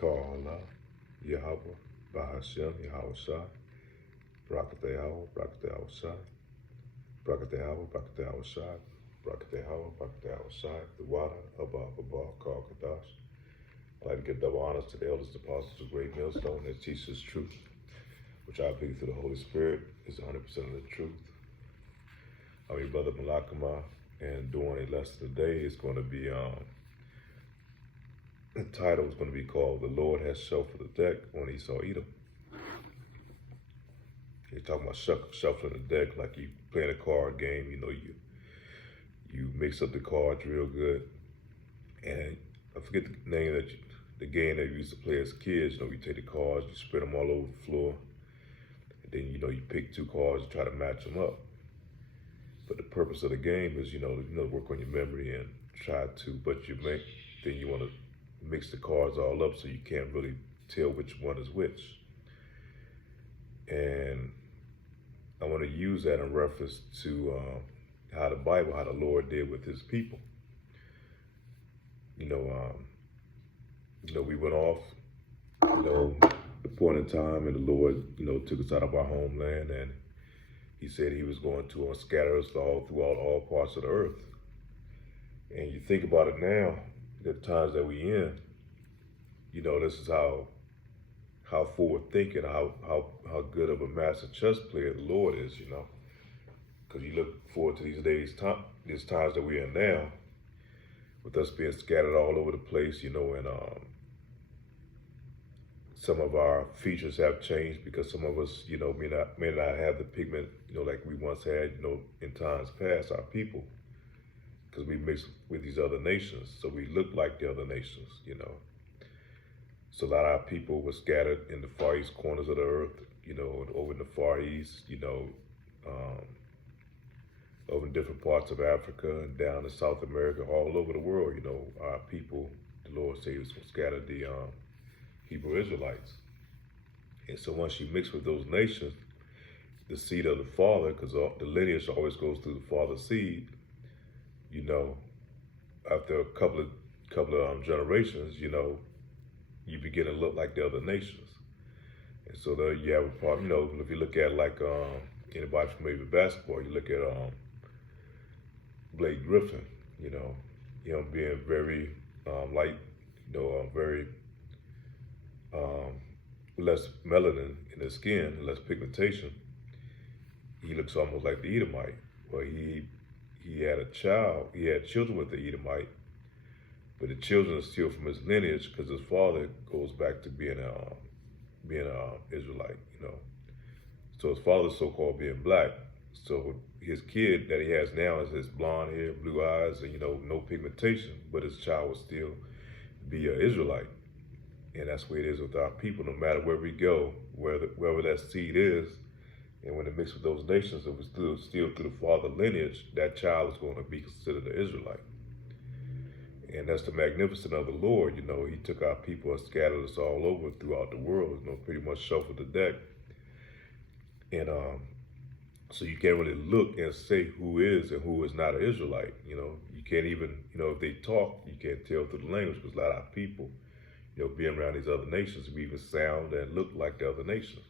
Call Allah, Yahawa, Bahashem, Yahawa Shah, Brakatehawa, Brakatehawa Shah, Brakatehawa, Brakatehawa Shah, Brakatehawa, Brakatehawa Shah, the water above, called Kadash. I'd like to give double honors to the elders, apostles of Great Millstone that teach us truth, which I believe through the Holy Spirit is 100% of the truth. I'm your brother Malakama, and doing a lesson today is going to be, the title is going to be called The Lord Has Shuffled the Deck on Esau Edom. You're talking about shuffling the deck like you playing a card game. You know, you mix up the cards real good. And I forget the name the game that we used to play as kids. You know, you take the cards, you spread them all over the floor, and then you pick two cards and try to match them up. But the purpose of the game is work on your memory and try to. But then you want to mix the cards all up so you can't really tell which one is which. And I want to use that in reference to how the Lord did with his people. We went off, the point in time, and the Lord, took us out of our homeland, and he said he was going to scatter us all throughout all parts of the earth. And you think about it now, the times that we in, this is how forward thinking, how good of a master chess player the Lord is, because you look forward to these times that we're in now, with us being scattered all over the place, and some of our features have changed because some of us, may not have the pigment, like we once had, in times past, our people, because we mixed with these other nations, so we look like the other nations, So a lot of our people were scattered in the far east corners of the earth, over in the far east, over in different parts of Africa and down in South America, all over the world, our people, the Lord said he was going to scatter the Hebrew Israelites. And so once you mix with those nations, the seed of the father, because the lineage always goes through the father's seed, after a couple of generations, you begin to look like the other nations. And so there you have a part, if you look at like anybody familiar with basketball, you look at Blake Griffin, him being very light, very less melanin in his skin, less pigmentation. He looks almost like the Edomite. Well, he had children with the Edomite, but the children are still from his lineage because his father goes back to being an Israelite, So his father's so-called being black. So his kid that he has now is his blonde hair, blue eyes, and no pigmentation, but his child will still be an Israelite. And that's the way it is with our people. No matter where we go, wherever that seed is, and when it mixes with those nations, if it's still through the father lineage, that child is going to be considered an Israelite. And that's the magnificence of the Lord. He took our people and scattered us all over throughout the world, pretty much shuffled the deck. And so you can't really look and say who is and who is not an Israelite. You can't even, if they talk, you can't tell through the language, because a lot of our people, being around these other nations, we even sound and look like the other nations.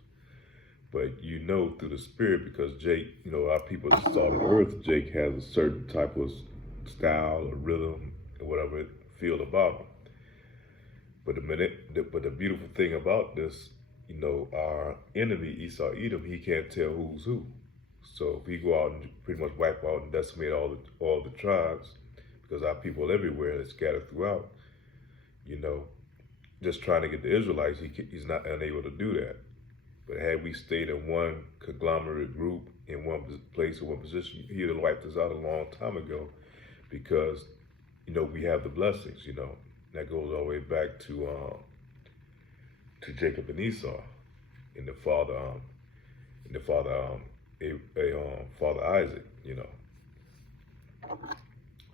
But through the spirit, because Jake, our people that started earth, Jake has a certain type of style or rhythm or whatever it feel about him. But the beautiful thing about this, our enemy Esau Edom, he can't tell who's who. So if he go out and pretty much wipe out and decimate all the tribes, because our people everywhere that's scattered throughout, just trying to get the Israelites, he's not unable to do that. But had we stayed in one conglomerate group, in one place, in one position, he would have wiped us out a long time ago, because, we have the blessings, That goes all the way back to Jacob and Esau, and the father Isaac,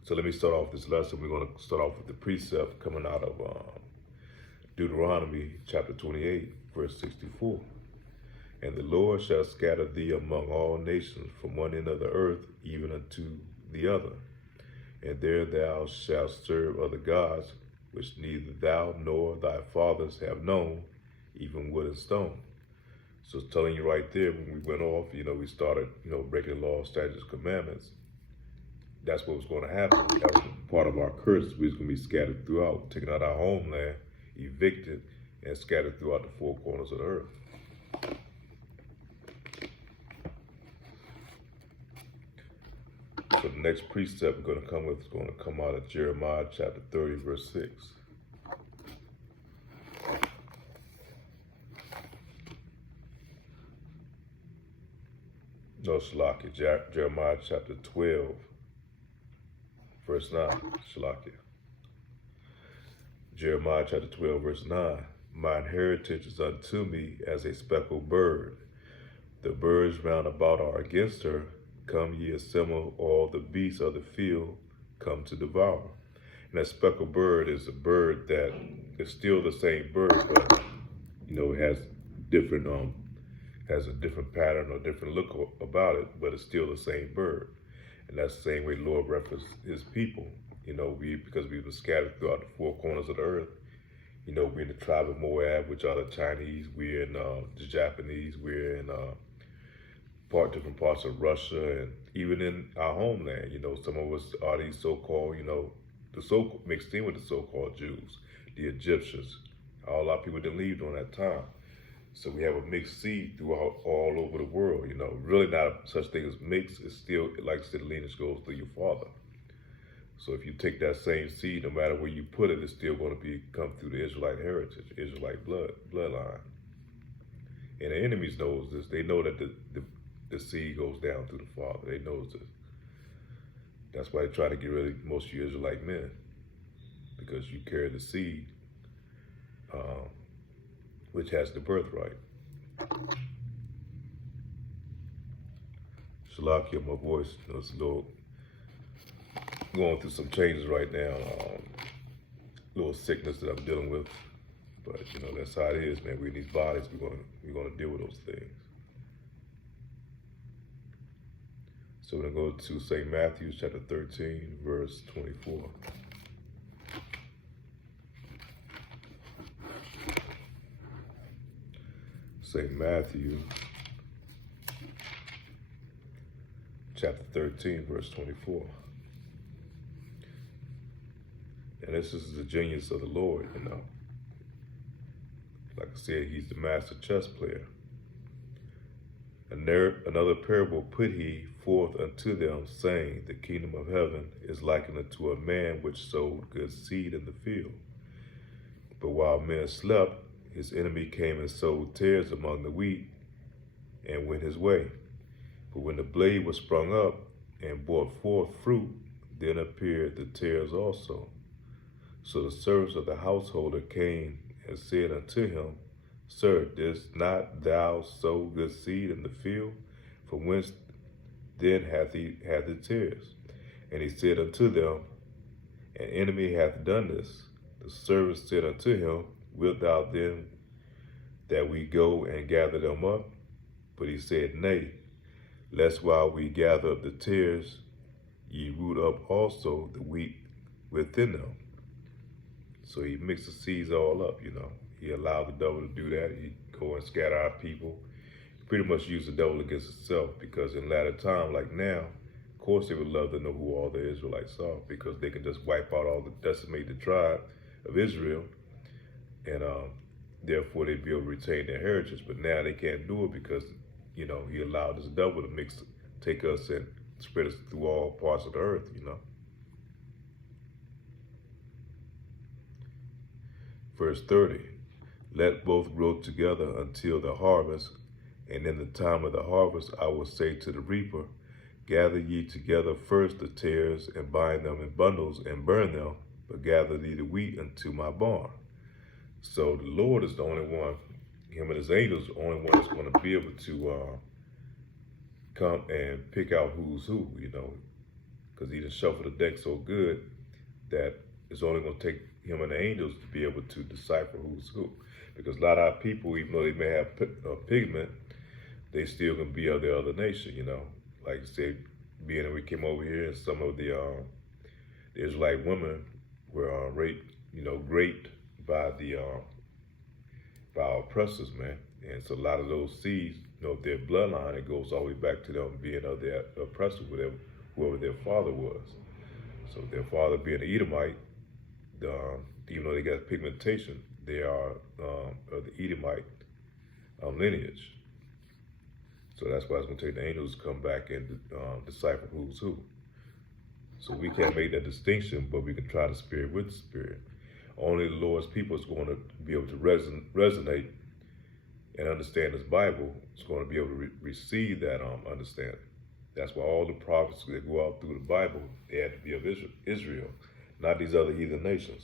So let me start off this lesson. We're going to start off with the precept coming out of Deuteronomy chapter 28, verse 64. And the Lord shall scatter thee among all nations from one end of the earth even unto the other. And there thou shalt serve other gods, which neither thou nor thy fathers have known, even wood and stone. So it's telling you right there, when we went off, we started, breaking the law, statutes, commandments. That's what was going to happen. That was part of our curse. We was going to be scattered throughout, taken out our homeland, evicted, and scattered throughout the four corners of the earth. So the next precept we're going to come with is going to come out of Jeremiah chapter 30, verse 6. No, Shalakia, Jeremiah chapter 12, verse 9, Shalakia. Jeremiah chapter 12, verse 9. Mine heritage is unto me as a speckled bird. The birds round about are against her. Come ye assemble, all the beasts of the field come to devour. And that speckled bird is a bird that is still the same bird, but it has a different pattern or different look about it, but it's still the same bird. And that's the same way the Lord referenced his people. Because we were scattered throughout the four corners of the earth. We're in the tribe of Moab, which are the Chinese. We're in the Japanese. We're in different parts of Russia, and even in our homeland. Some of us are these so-called, mixed in with the so-called Jews, the Egyptians. A lot of people didn't leave during that time. So we have a mixed seed throughout all over the world. Really not such thing as mixed. It's still, like I said, the lineage goes through your father. So if you take that same seed, no matter where you put it, it's still going to come through the Israelite heritage, Israelite bloodline. And the enemies knows this. They know that the seed goes down through the father. They know this. That's why they try to get rid of most of you Israelite men, because you carry the seed, which has the birthright. Shalakia, my voice, it's a little going through some changes right now. Little sickness that I'm dealing with, but that's how it is, man. We in these bodies, we're gonna deal with those things. So we're going to go to St. Matthew chapter 13, verse 24. St. Matthew chapter 13, verse 24. And this is the genius of the Lord, Like I said, he's the master chess player. Another parable put he forth unto them, saying, the kingdom of heaven is likened unto a man which sowed good seed in the field. But while men slept, his enemy came and sowed tares among the wheat, and went his way. But when the blade was sprung up and brought forth fruit, then appeared the tares also. So the servants of the householder came and said unto him, Sir, didst not thou sow good seed in the field? From whence then hath it tares? And he said unto them, An enemy hath done this. The servants said unto him, Wilt thou then that we go and gather them up? But he said, Nay, lest while we gather up the tares, ye root up also the wheat within them. So he mixed the seeds all up, He allowed the devil to do that. He go and scatter our people. He pretty much used the devil against itself, because in latter time, like now, of course they would love to know who all the Israelites are, because they can just wipe out decimate the tribe of Israel, and therefore they'd be able to retain their heritage. But now they can't do it because, he allowed this devil to take us and spread us through all parts of the earth, Verse 30, let both grow together until the harvest, and in the time of the harvest I will say to the reaper, gather ye together first the tares, and bind them in bundles, and burn them, but gather thee the wheat into my barn. So the Lord is the only one, him and his angels, the only one that's going to be able to come and pick out who's who, because he just shuffled the deck so good that it's only going to take him and the angels to be able to decipher who's who. Because a lot of our people, even though they may have pigment, they still can be of the other nation, Like I said, being that we came over here and some of the Israelite women were raped, raped by by our oppressors, man. And so a lot of those seeds, their bloodline, it goes all the way back to them being of their oppressor, whoever their father was. So their father being an Edomite, even though they got pigmentation, they are of the Edomite lineage. So that's why it's going to take the angels to come back and decipher who's who. So we can't make that distinction, but we can try the spirit with the spirit. Only the Lord's people is going to be able to resonate and understand this Bible. Is going to be able to receive that understanding. That's why all the prophets that go out through the Bible, they had to be of Israel, not these other heathen nations.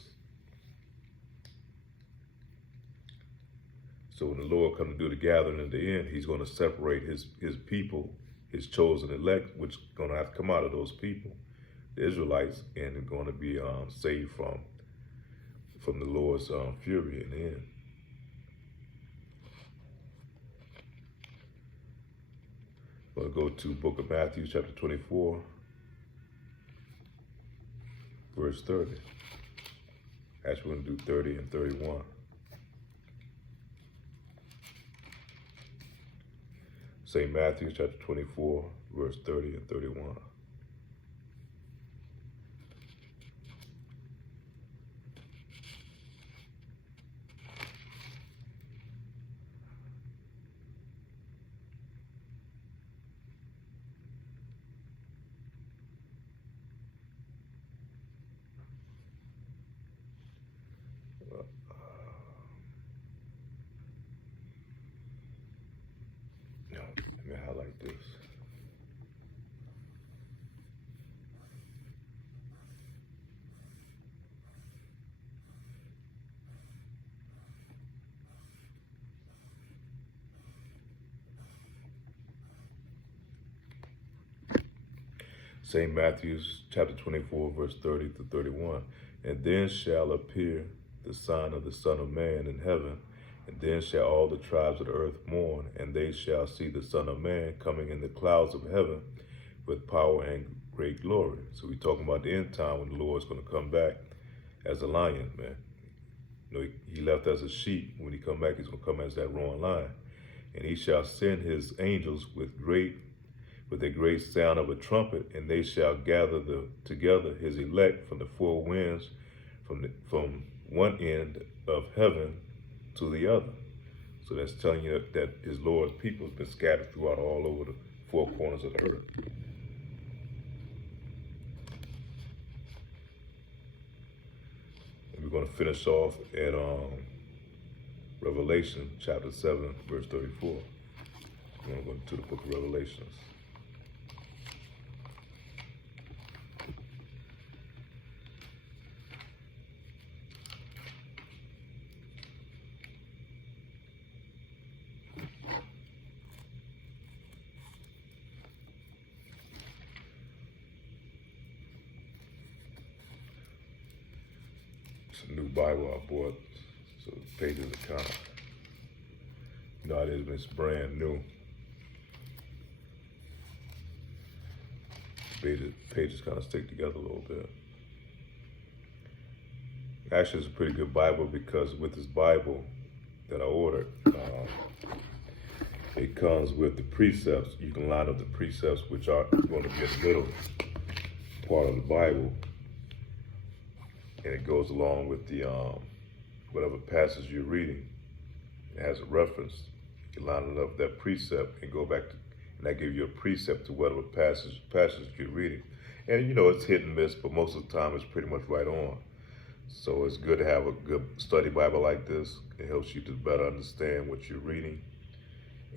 So when the Lord comes to do the gathering in the end, he's going to separate his people, his chosen elect, which is going to have to come out of those people, the Israelites, and they're going to be saved from the Lord's fury in the end. We'll go to the book of Matthew, chapter 24, verse 30. Actually, we're going to do 30 and 31. St. Matthew, chapter 24, verse 30 and 31. Let me highlight this. St. Matthew, chapter 24, verse 30 to 31. And then shall appear the sign of the Son of Man in heaven, and then shall all the tribes of the earth mourn, and they shall see the Son of Man coming in the clouds of heaven with power and great glory. So we're talking about the end time when the Lord's going to come back as a lion, man. He left as a sheep. When he come back, he's going to come as that roaring lion. And he shall send his angels with a great sound of a trumpet, and they shall gather together his elect from the four winds, from one end of heaven to the other. So that's telling you that his Lord's people has been scattered throughout all over the four corners of the earth. And we're going to finish off at Revelation chapter 7, verse 34. We're going to go to the book of Revelations. It's a new Bible I bought, so the pages are kind of, it's brand new. Pages kind of stick together a little bit. Actually, it's a pretty good Bible because with this Bible that I ordered, it comes with the precepts. You can line up the precepts, which are going to be in the middle part of the Bible, and it goes along with the whatever passage you're reading. It has a reference. You line it up that precept and go back to, and that gives you a precept to whatever passage you're reading. And it's hit and miss, but most of the time it's pretty much right on. So it's good to have a good study Bible like this. It helps you to better understand what you're reading.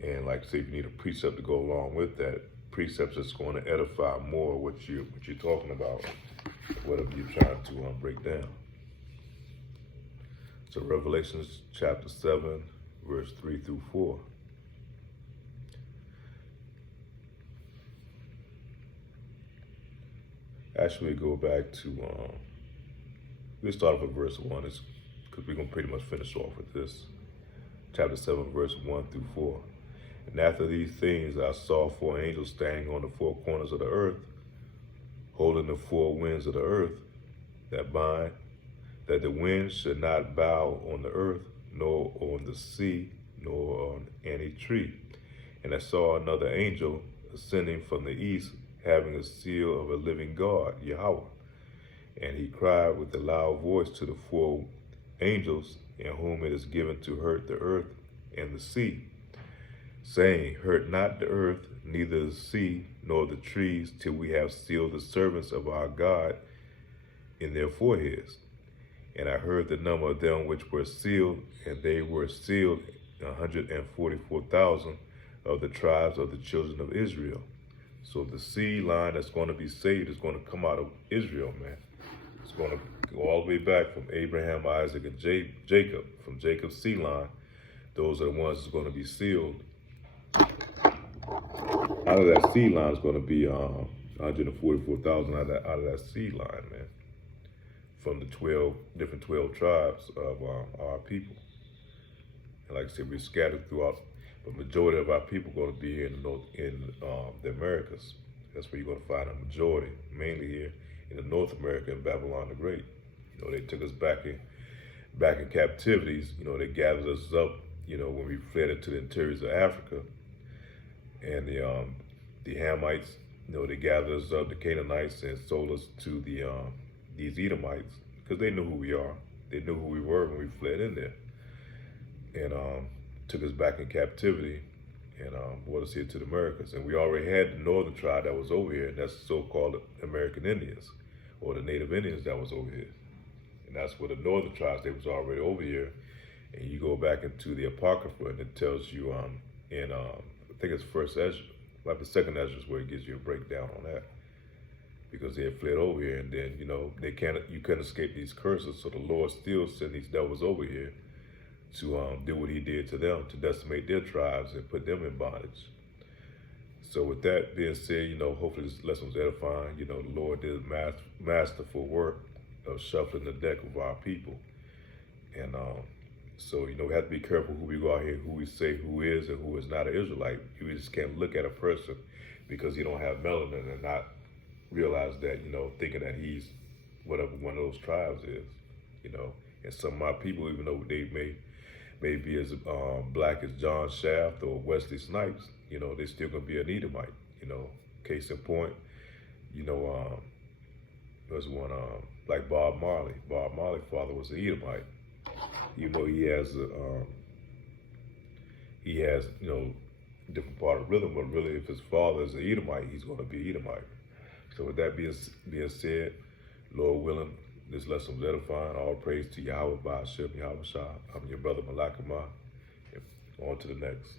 And like I say, if you need a precept to go along with that, precepts that's going to edify more what you're talking about, whatever you're trying to break down. So Revelation chapter 7, verse 3 through 4. Actually, go back to, we'll start off with verse 1, because we're going to pretty much finish off with this. Chapter 7, verse 1 through 4. And after these things, I saw four angels standing on the four corners of the earth, holding the four winds of the earth that bind that the wind should not bow on the earth, nor on the sea, nor on any tree. And I saw another angel ascending from the east, having a seal of a living God, Yahawa. And he cried with a loud voice to the four angels, in whom it is given to hurt the earth and the sea, saying, hurt not the earth, neither the sea, nor the trees, till we have sealed the servants of our God in their foreheads. And I heard the number of them which were sealed, and they were sealed 144,000 of the tribes of the children of Israel. So the seed line that's going to be saved is going to come out of Israel, man. It's going to go all the way back from Abraham, Isaac, and Jacob. From Jacob's seed line, those are the ones that's going to be sealed. Out of that seed line is going to be 144,000 out of that seed line, man. From the 12 tribes of our people. And like I said, we're scattered throughout. The majority of our people are going to be here in the Americas. That's where you're going to find a majority, mainly here in the North America and Babylon the Great. You know, they took us back in captivities. You know, they gathered us up. You know, when we fled into the interiors of Africa, and the Hamites, you know, they gathered us up, the Canaanites, and sold us to these Edomites, because they knew who we are. They knew who we were when we fled in there, and took us back in captivity and brought us here to the Americas. And we already had the northern tribe that was over here, and that's the so-called American Indians, or the Native Indians that was over here. And that's where the northern tribes, they was already over here. And you go back into the Apocrypha, and it tells you in I think it's first Ezra, like the second Ezra is where it gives you a breakdown on that. Because they had fled over here, and then, you know, you couldn't escape these curses, so the Lord still sent these devils over here to do what he did to them, to decimate their tribes and put them in bondage. So with that being said, you know, hopefully this lesson was edifying. You know, the Lord did a masterful work of shuffling the deck of our people. And so, you know, we have to be careful who we go out here, who we say who is and who is not an Israelite. You just can't look at a person because he don't have melanin and not realize that, you know, thinking that he's whatever one of those tribes is, you know. And some of my people, even though they may be as black as John Shaft or Wesley Snipes, you know, they still gonna be an Edomite, you know. Case in point, you know, there's one like Bob Marley. Bob Marley's father was an Edomite. Even though he has you know, different part of rhythm, but really if his father is an Edomite, he's gonna be Edomite. So with that being said, Lord willing, this lesson was edifying. All praise to Yahawa by Hashem, Yahawa Shah. I'm your brother Malakama. On to the next.